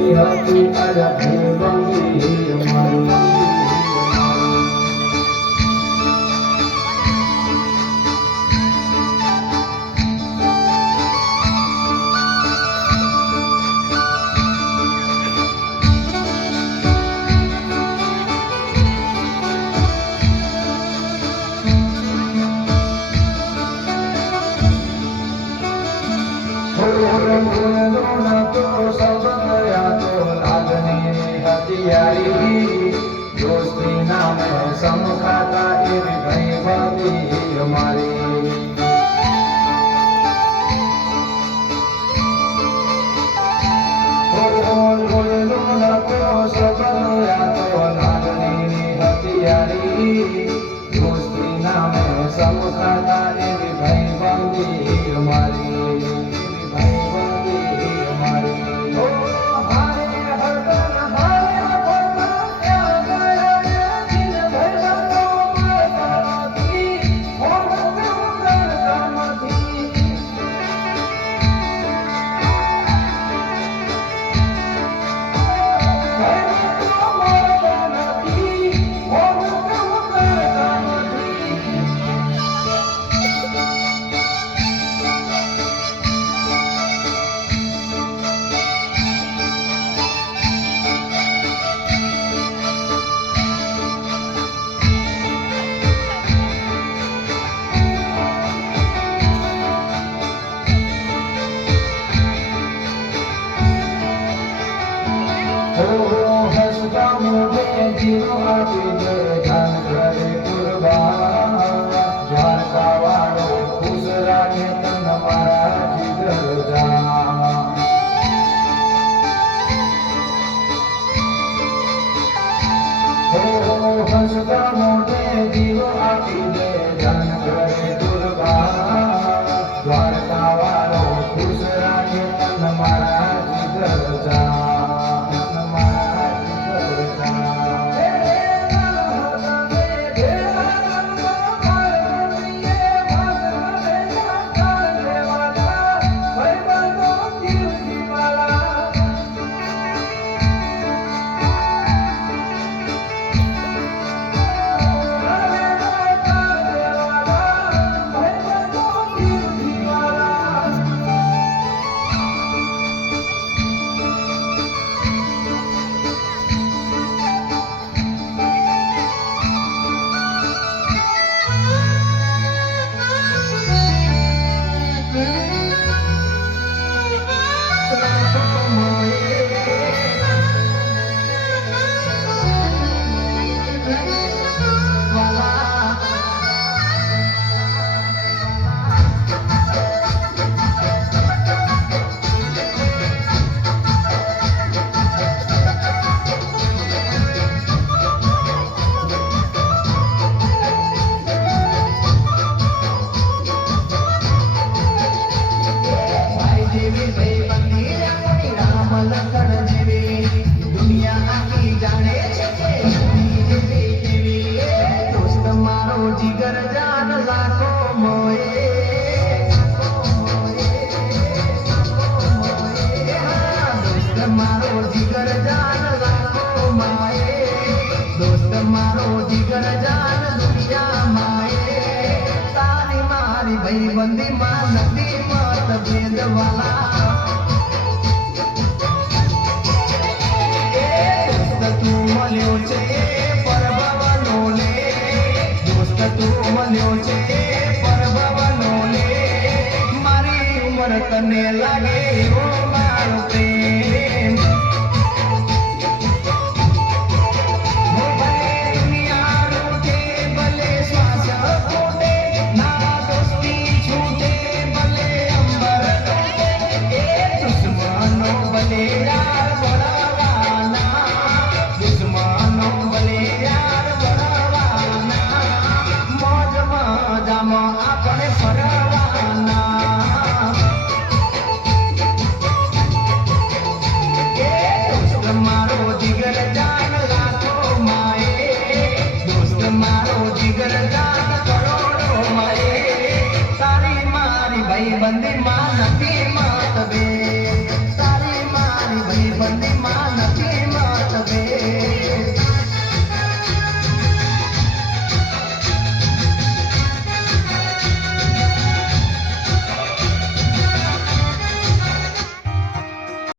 હતી અરે ભાઈબંધી અમારી दोस्ती नाम समखाता एवी भाईबंधी हमारी दोस्ती नाम समखाता एवी भाईबंधी हमारी जीरो आपी जय जान करे कुर्बान द्वारका वालो खुश राखे तन मारा जिगर जान हो हंसता मोटे जीरो आपी जय जान करे कुर्बान द्वारका वालो खुश राखे तन मारा जिगर जान भाईबंधी मां नदी मत भेद वाला दोस्त तू मल्यो छे परभवनो ले दोस्त तू मल्यो छे परभवनो ले मारी उमर तने लागे एवो मारो प्रेम भाईबंधी मां नदी मत बे तारी मारी भाई પ્રેમની માળા